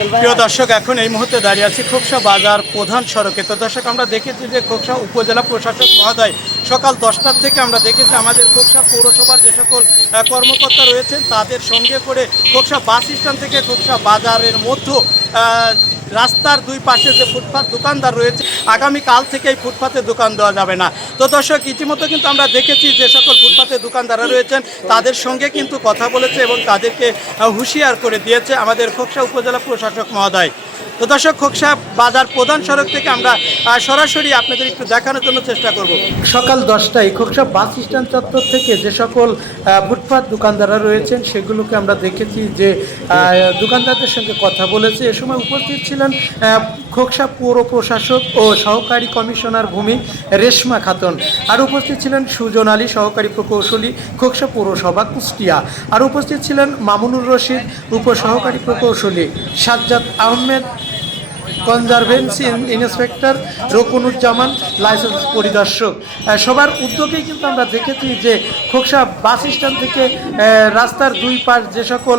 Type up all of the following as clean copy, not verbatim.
প্রিয় দর্শক, এখন এই মুহূর্তে দাঁড়িয়ে আছি খোকসা বাজার প্রধান সড়কে। তো দর্শক, আমরা দেখেছি যে খোকসা উপজেলা প্রশাসক মহোদয় সকাল 10টার থেকে আমরা দেখেছি আমাদের খোকসা পৌরসভার যে সকল কর্মকর্তা রয়েছেন তাদের সঙ্গে করে খোকসা বাস স্ট্যান্ড থেকে খোকসা বাজারের মধ্যে রাস্তার দুই পাশে যে ফুটপাত দোকানদার রয়েছে আগামীকাল থেকে এই ফুটপাতে দোকান দেওয়া যাবে না। তো দর্শক, ইতিমধ্যে কিন্তু আমরা দেখেছি যে সকল ফুটপাতে দোকানদাররা রয়েছেন তাদের সঙ্গে কিন্তু কথা বলেছে এবং তাদেরকে হুঁশিয়ার করে দিয়েছে আমাদের খোকসা উপজেলা প্রশাসক মহোদয়। তো দর্শক, খোকসা বাজার প্রধান সড়ক থেকে আমরা সরাসরি আপনাদের একটু দেখানোর জন্য চেষ্টা করব। সকাল 10টায় খোকসা বাস স্ট্যান্ড চত্বর থেকে যে সকল ফুটপাত দোকানদাররা রয়েছেন সেগুলোকে আমরা দেখেছি যে দোকানদারদের সঙ্গে কথা বলেছে। এ সময় উপস্থিত ছিলেন খোকসা পৌর প্রশাসক ও সহকারী কমিশনার ভূমি রেশমা খাতুন। আর উপস্থিত ছিলেন সুজন আলী, সহকারী প্রকৌশলী, খোকসা পৌরসভা, কুষ্টিয়া। আর উপস্থিত ছিলেন মামুনুর রশিদ, উপসহকারী প্রকৌশলী, Sajjad Ahmed, conservancy inspector, Rokunuzzaman, licence পরিদর্শক। সবার উদ্যোগেই কিন্তু আমরা দেখেছি যে খোকসা বাস স্ট্যান্ড থেকে রাস্তার দুই পাশ যে সকল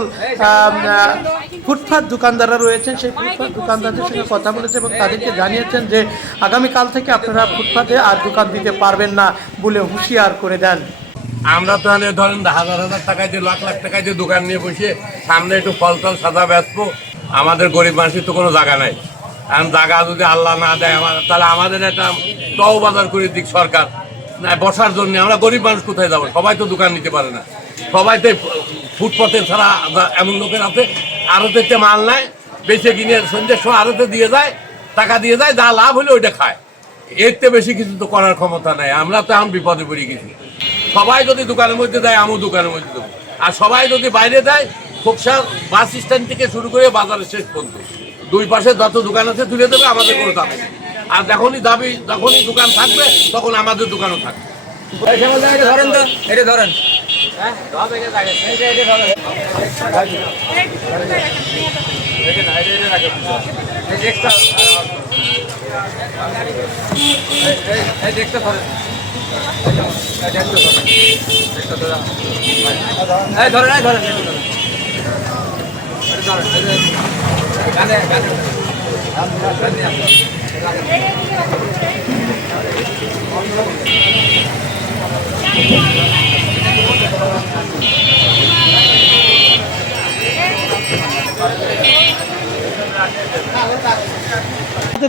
ফুটপাত দোকানদাররা রয়েছেন সেই ফুটপাত দোকানদারদের সঙ্গে কথা বলেছে এবং তাদেরকে জানিয়েছেন যে আগামীকাল থেকে আপনারা ফুটপাতে আর দোকান দিতে পারবেন না বলে হুঁশিয়ার করে দেন। আমরা তো ধরেন হাজার হাজার টাকায় যে লাখ লাখ টাকায় যে দোকান নিয়ে বসে সামনে একটু ফল টল সাদা বেচবো, আমাদের গরিব মানুষের তো কোনো জায়গা নাই। কারণ জায়গা যদি আল্লাহ না দেয় তাহলে আমাদের একটা বাজার করে দিক সরকার না বসার জন্য। আমরা গরিব মানুষ কোথায় যাবো? সবাই তো দোকান নিতে পারে না, সবাই তো ফুটপাতে ছাড়া এমন লোকের আছে আড়তে মাল নেয়, বেঁচে কিনে সন্ধ্যের সময় আড়তে দিয়ে যায়, টাকা দিয়ে যায়, যা লাভ হলে ওইটা খায়। এর থেকে বেশি কিছু তো করার ক্ষমতা নেই। আমরা তো এখন বিপদে পড়ে গেছি। সবাই যদি দোকানের মধ্যে দেয় আমিও দোকানের মধ্যে দেবো, আর সবাই যদি বাইরে দেয় খোকসা বাস স্ট্যান্ড থেকে শুরু করে বাজারের শেষ পর্যন্ত দুই পাশে যত দোকান আছে তুলে দেবে, আমাদের কোনো দাবি নেই। আর যখনই দোকান থাকবে তখন আমাদের দোকানও থাকবে।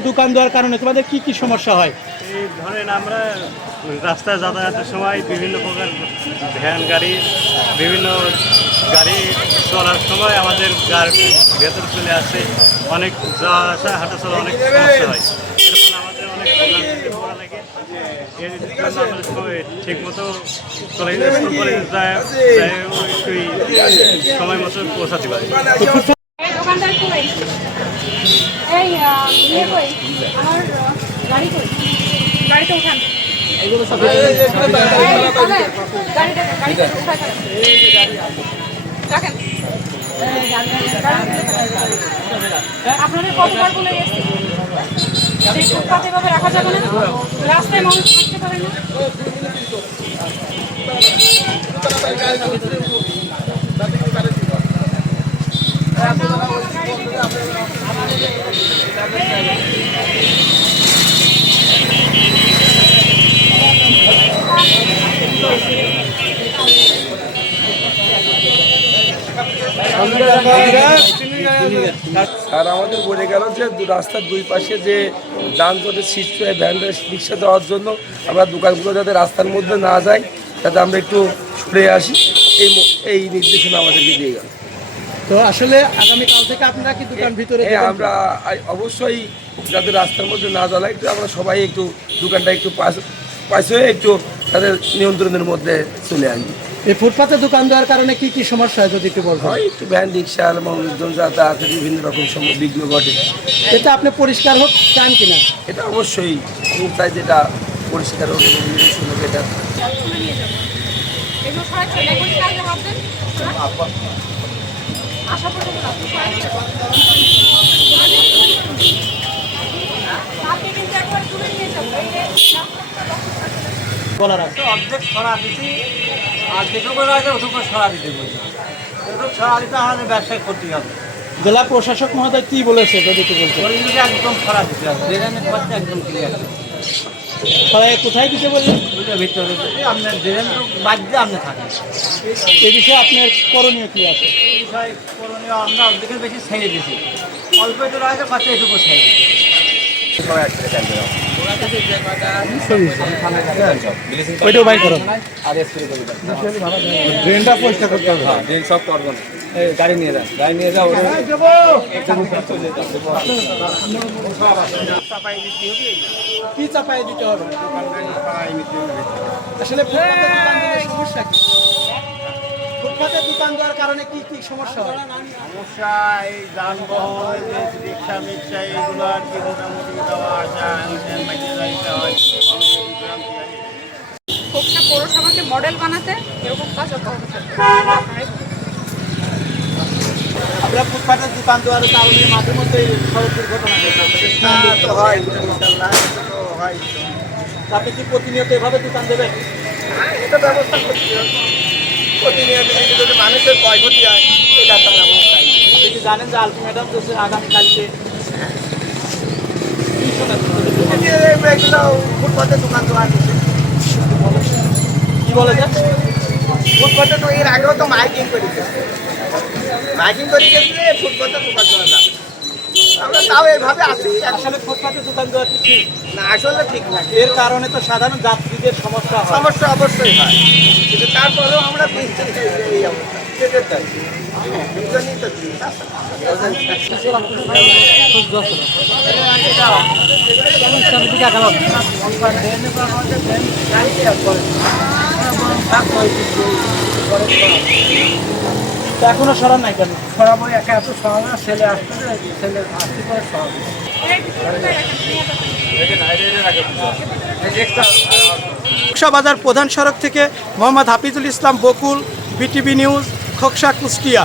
দোকান দেওয়ার কারণে তোমাদের কি কি সমস্যা হয়? এই ধরেন আমরা রাস্তায় যাতায়াতের সময় বিভিন্ন প্রকার ভ্যান গাড়ি, বিভিন্ন গাড়ি চলার সময় আমাদের গার ভেতর চলে আসে, অনেক যাওয়া আসা হাঁটা চলা অনেক সমস্যা হয়। এর ফলে আমাদের অনেক পড়া লাগে। এর জন্য আমাদের ঠিক মতো কলেজ যায় সময় মতো পৌঁছাতে পারি। গাড়িতে উঠান আপনাদের কতবার বলে গেছি যে ফুটপাত এভাবে রাখা যাবে না, রাস্তায় মানুষ থাকতে পারে না। আর আমাদের বলে গেল যে রাস্তার দুই পাশে যে যানজটের সৃষ্টি হয় ভ্যান রিক্সা দেওয়ার জন্য আমরা দোকানগুলো যাতে রাস্তার মধ্যে না যাই, যাতে আমরা একটু সরে আসি, এই নির্দেশনা আমাদেরকে দিয়ে গেল। তো আসলে আগামীকাল থেকে আপনারা কি দোকান ভিতরে আমরা অবশ্যই যাতে রাস্তার মধ্যে না জ্বালাই, একটু আমরা সবাই একটু দোকানটা একটু পাশ হয়ে একটু তাদের নিয়ন্ত্রণের মধ্যে চলে আসি। এই ফুটপাতে দোকান দেওয়ার কারণে কি কি সমস্যা হয় যদি একটু বলবেন? হয় একটু ভ্যান রিক্সা মানুষজন যাতায়াতের বিভিন্ন রকম বিঘ্ন ঘটে। এটা আপনি পরিষ্কার হোক চান কিনা? এটা অবশ্যই চাই যেটা পরিষ্কার হোক, এটা অর্ধেক সরা দিচ্ছি আর যেটুকু আছে ওটুকু সরা দিতে বলছি, ওটুকু সরা দিতে আমাদের ব্যবসায় ক্ষতি হবে। জেলা প্রশাসক মহোদয় কি বলেছে যদি একটু বলতে? একদম খারাপ ড্রেনের পথটা একদম ক্লিয়ার সবাই কোথায় দিতে বললেন? ওইটা ভিতরে আপনার ড্রেন বাদ দিয়ে আপনি থাকেন এই বিষয়ে আপনার করণীয় কি আছে? এই বিষয়ে করণীয় আমরা অর্ধেকের বেশি ছেড়ে দিয়েছি অল্প একটু রয়েছে পাশে এটুকু ছেড়ে ওইটাও বাই করো। ড্রেনটা পরিষ্কার করতে হবে। ড্রেন সব করবো না। গাড়ি নিয়ে যান, গাড়ি নিয়ে যাও। কি চাপাই দিতে হবে? আসলে ফুটপাতে দোকান দিলে সমস্যা কি? ফুটপাতে দোকান দেওয়ার কারণে কি কি সমস্যা হয়? সমস্যা এই যানবাহন রিক্সা মিক্সা এগুলো আর কি মোটামুটি যাওয়া আসা যাইতে হয়। খোকসা পৌরসভাকে মডেল বানাতে এরকম কাজ অব্যাহত থাকবে। আমরা ফুটপাতে দোকান দেওয়ার কারণে মাঝে মধ্যে সড়ক দুর্ঘটনা হয়। আপনি কি প্রতিনিয়ত এভাবে দোকান দেবেন? এটা ব্যবস্থা করতে হবে। প্রতিনিয়ত যদি মানুষের ক্ষয়ক্ষতি হয় এটা তার ব্যবস্থা। আপনি কি জানেন যে আলটিমেটাম দিচ্ছে আগামীকালকে? এগুলো ফুটপাতে দোকান দেওয়া কি বলে যে? ফুটপাতে তো এর আগেও তো মাইকিং করে গেছে। মাইকিং করে গেলে ফুটপাতে দোকান দেওয়া যাবে। আমরা তাও এইভাবে আসি। আসলে ফুটপাতে দোকান দেওয়া কি ঠিক? না আসলে ঠিক না। এর কারণে তো সাধারণ যাত্রীদের সমস্যা হয়। সমস্যা অবশ্যই হয়, কিন্তু তারপরেও আমরা নিশ্চিত এই অবস্থা যেতে চাই। দুজনই তো চিন্তা। তো এখনো সরান নাই কেন? সরাবো একা এত সরাবো না, ছেলে আসতে ছেলে আসতে পরে সরাবো। খোকসা বাজার প্রধান সড়ক থেকে মোহাম্মদ হাফিজুল ইসলাম বকুল, বিটিভি নিউজ, খোকসা, কুষ্টিয়া।